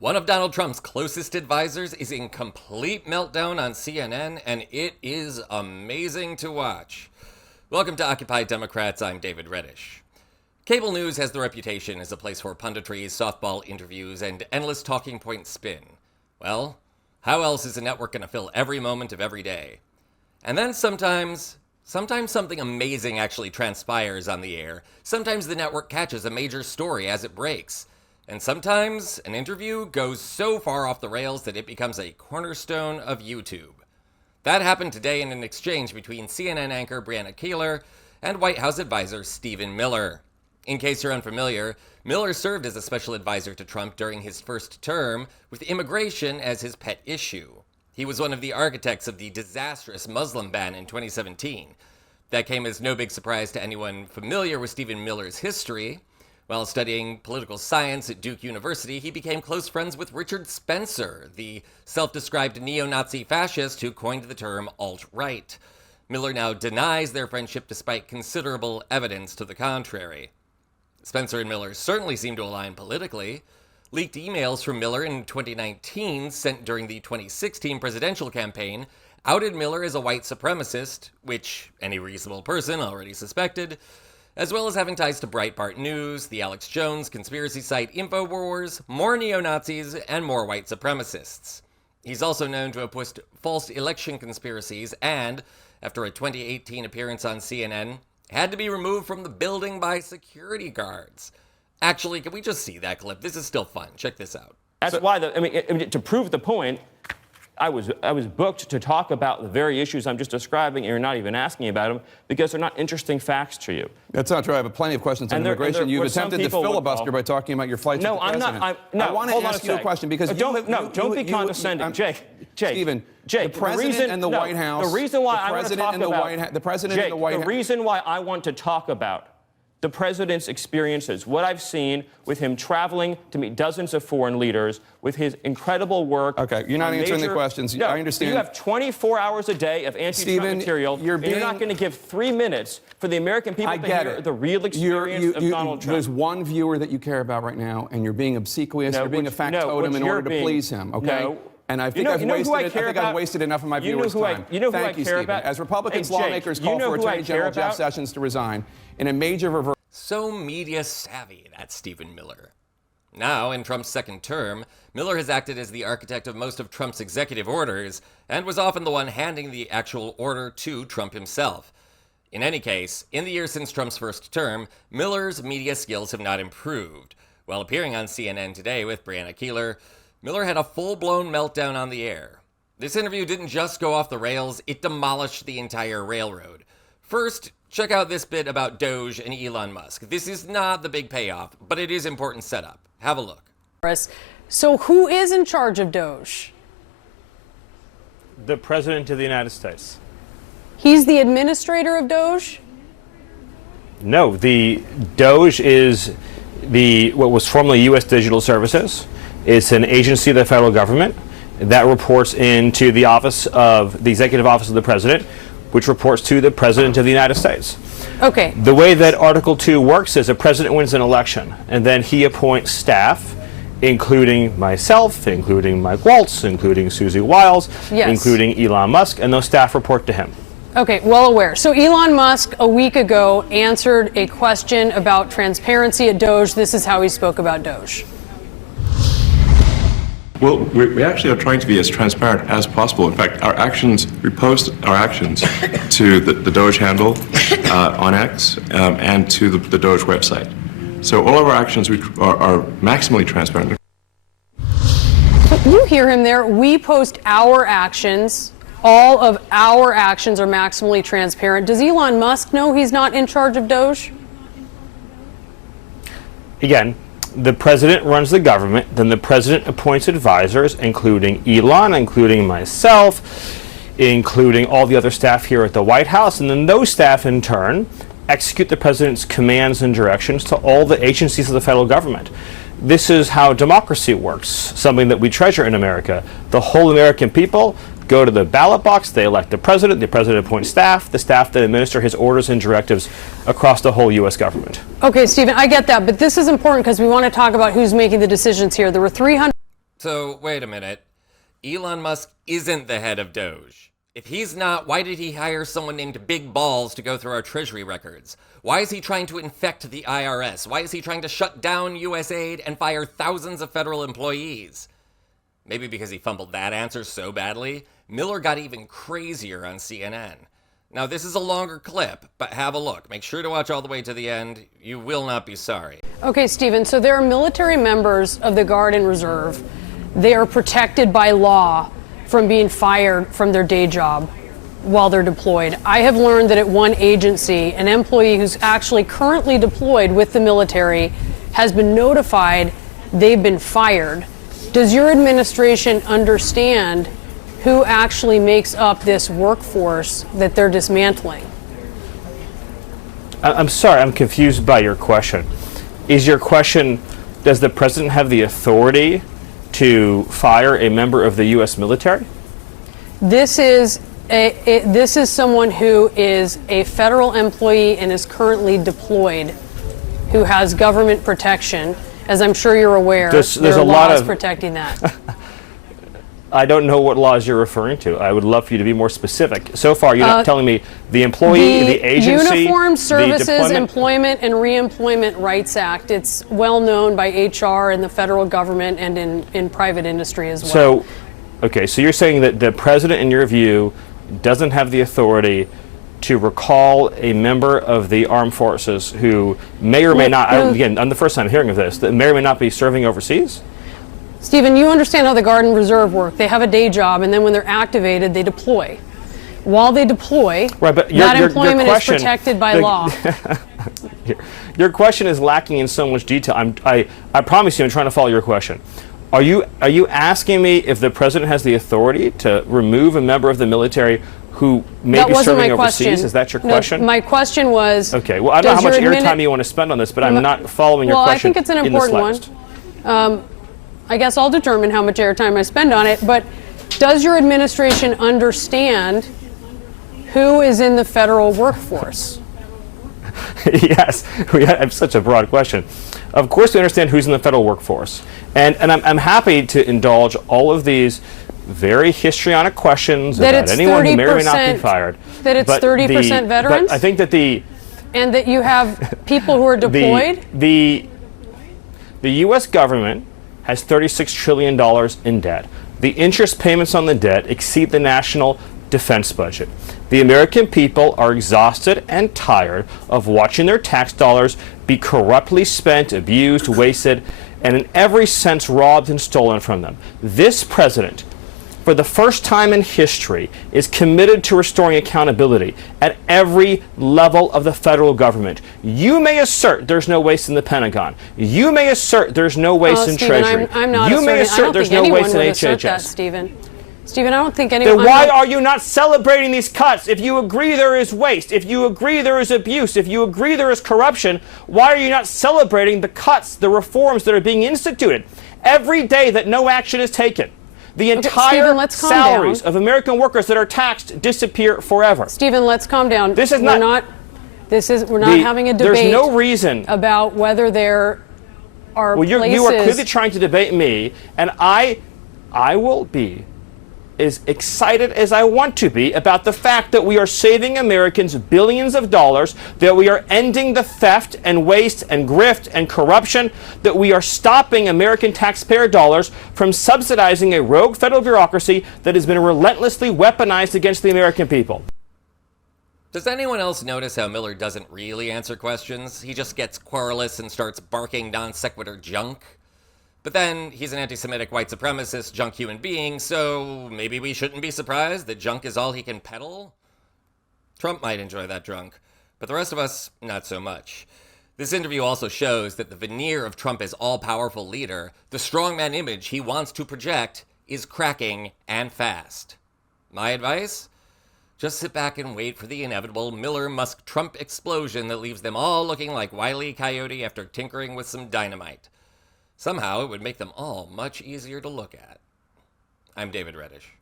One of Donald Trump's closest advisors is in complete meltdown on CNN, and it is amazing to watch. Welcome to Occupy Democrats, I'm David Reddish. Cable news has the reputation as a place for punditry, softball interviews, and endless talking point spin. Well, how else is a network going to fill every moment of every day? And then sometimes something amazing actually transpires on the air. Sometimes the network catches a major story as it breaks. And sometimes an interview goes so far off the rails that it becomes a cornerstone of YouTube. That happened today in an exchange between CNN anchor Brianna Keilar and White House advisor Stephen Miller. In case you're unfamiliar, Miller served as a special advisor to Trump during his first term, with immigration as his pet issue. He was one of the architects of the disastrous Muslim ban in 2017. That came as no big surprise to anyone familiar with Stephen Miller's history. While studying political science at Duke University, he became close friends with Richard Spencer, the self-described neo-Nazi fascist who coined the term alt-right. Miller now denies their friendship despite considerable evidence to the contrary. Spencer and Miller certainly seem to align politically. Leaked emails from Miller in 2019, sent during the 2016 presidential campaign, outed Miller as a white supremacist, which any reasonable person already suspected, as well as having ties to Breitbart News, the Alex Jones conspiracy site InfoWars, more neo-Nazis, and more white supremacists. He's also known to have pushed false election conspiracies and, after a 2018 appearance on CNN, had to be removed from the building by security guards. Actually, can we just see that clip? This is still fun. Check this out. That's why, to prove the point, I was booked to talk about the very issues I'm just describing, and you're not even asking about them because they're not interesting facts to you. That's not true. I have plenty of questions on immigration. You've attempted to filibuster by talking about your flights with the president. I want to ask you a question because don't be condescending, Jake. Stephen, the president and the White House. The reason why I want to talk about the president and the White House. The reason why I want to talk about the president's experiences, what I've seen with him traveling to meet dozens of foreign leaders, with his incredible work. Okay, you're not answering the questions. No, I understand. You have 24 hours a day of anti-Trump material, and you're not going to give 3 minutes for the American people to hear the real experience of Donald Trump. There's one viewer that you care about right now, and you're being obsequious. You're being a factotum in order to please him, okay? No. And I think I've wasted enough of my viewers' time. Thank you, Stephen. As Republicans, lawmakers call for Attorney General Jeff Sessions to resign in a major reversal. So media savvy, that's Stephen Miller. Now, in Trump's second term, Miller has acted as the architect of most of Trump's executive orders and was often the one handing the actual order to Trump himself. In any case, in the years since Trump's first term, Miller's media skills have not improved. While appearing on CNN today with Brianna Keilar, Miller had a full-blown meltdown on the air. This interview didn't just go off the rails, it demolished the entire railroad. First, check out this bit about Doge and Elon Musk. This is not the big payoff, but it is important setup. Have a look. So who is in charge of Doge? The President of the United States. He's the administrator of Doge? No, the Doge is what was formerly U.S. Digital Services. It's an agency of the federal government that reports into the executive office of the president, which reports to the President of the United States. Okay. The way that Article 2 works is a president wins an election, and then he appoints staff, including myself, including Mike Waltz, including Susie Wiles, including Elon Musk, and those staff report to him. Okay, well aware. So Elon Musk, a week ago, answered a question about transparency at Doge. This is how he spoke about Doge. Well, we actually are trying to be as transparent as possible. In fact, we post our actions to the Doge handle on X and to the Doge website. So all of our actions are maximally transparent. You hear him there. We post our actions. All of our actions are maximally transparent. Does Elon Musk know he's not in charge of Doge? Again, the president runs the government, then the president appoints advisors, including Elon, including myself, including all the other staff here at the White House, and then those staff in turn execute the president's commands and directions to all the agencies of the federal government. This is how democracy works, something that we treasure in America. The whole American people go to the ballot box, they elect the president appoints staff, the staff that administer his orders and directives across the whole U.S. government. Okay, Stephen, I get that, but this is important because we want to talk about who's making the decisions here. There were 300 So, wait a minute. Elon Musk isn't the head of Doge. If he's not, why did he hire someone named Big Balls to go through our treasury records? Why is he trying to infect the IRS? Why is he trying to shut down U.S. aid and fire thousands of federal employees? Maybe because he fumbled that answer so badly, Miller got even crazier on CNN. Now, this is a longer clip, but have a look. Make sure to watch all the way to the end. You will not be sorry. Okay, Stephen, so there are military members of the Guard and Reserve. They are protected by law from being fired from their day job while they're deployed. I have learned that at one agency, an employee who's actually currently deployed with the military has been notified they've been fired. Does your administration understand who actually makes up this workforce that they're dismantling? I'm sorry, I'm confused by your question. Is your question, does the president have the authority to fire a member of the U.S. military? This is someone who is a federal employee and is currently deployed, who has government protection. As I'm sure you're aware, there's there are a lot laws of protecting that. I don't know what laws you're referring to. I would love for you to be more specific. So far, you're not telling me the employee, the agency, Uniformed Services the Employment and Reemployment Rights Act. It's well known by HR and the federal government and in private industry as well. So, okay, so you're saying that the president, in your view, doesn't have the authority to recall a member of the armed forces who may or may not, again, I'm the first time hearing of this, that may or may not be serving overseas? Stephen, you understand how the Guard and Reserve work. They have a day job, and then when they're activated, they deploy. While they deploy, right, but that employment is protected by law. Your question is lacking in so much detail. I promise you I'm trying to follow your question. Are you asking me if the president has the authority to remove a member of the military who may be serving overseas? Is that your question? No, my question was... Okay, well, I don't know how much airtime you want to spend on this, but I'm not following your question. Well, I think it's an important one. I guess I'll determine how much airtime I spend on it, but does your administration understand who is in the federal workforce? Yes, we have such a broad question. Of course we understand who's in the federal workforce. And I'm happy to indulge all of these very histrionic questions about anyone who may or may not be fired. That it's 30% veterans? But I think that and that you have people who are deployed? The U.S. government has $36 trillion in debt. The interest payments on the debt exceed the national defense budget. The American people are exhausted and tired of watching their tax dollars be corruptly spent, abused, wasted, and in every sense robbed and stolen from them. This president, for the first time in history, is committed to restoring accountability at every level of the federal government. You may assert there's no waste in the Pentagon. You may assert there's no waste in Stephen, Treasury. I'm not you may assert there's no waste in HHS. That, Stephen, I don't think anyone... Then why are you not celebrating these cuts? If you agree there is waste, if you agree there is abuse, if you agree there is corruption, why are you not celebrating the cuts, the reforms that are being instituted? Every day that no action is taken, the entire salaries of American workers that are taxed disappear forever. Stephen, let's calm down. This is we're not having a debate. There's no reason about whether there are places. You are clearly trying to debate me, and I will be as excited as I want to be about the fact that we are saving Americans billions of dollars, that we are ending the theft and waste and grift and corruption, that we are stopping American taxpayer dollars from subsidizing a rogue federal bureaucracy that has been relentlessly weaponized against the American people. Does anyone else notice how Miller doesn't really answer questions? He just gets querulous and starts barking non sequitur junk? But then, he's an anti-Semitic white supremacist junk human being, so maybe we shouldn't be surprised that junk is all he can peddle? Trump might enjoy that junk, but the rest of us, not so much. This interview also shows that the veneer of Trump as all-powerful leader, the strongman image he wants to project, is cracking and fast. My advice? Just sit back and wait for the inevitable Miller-Musk-Trump explosion that leaves them all looking like Wile E. Coyote after tinkering with some dynamite. Somehow, it would make them all much easier to look at. I'm David Reddish.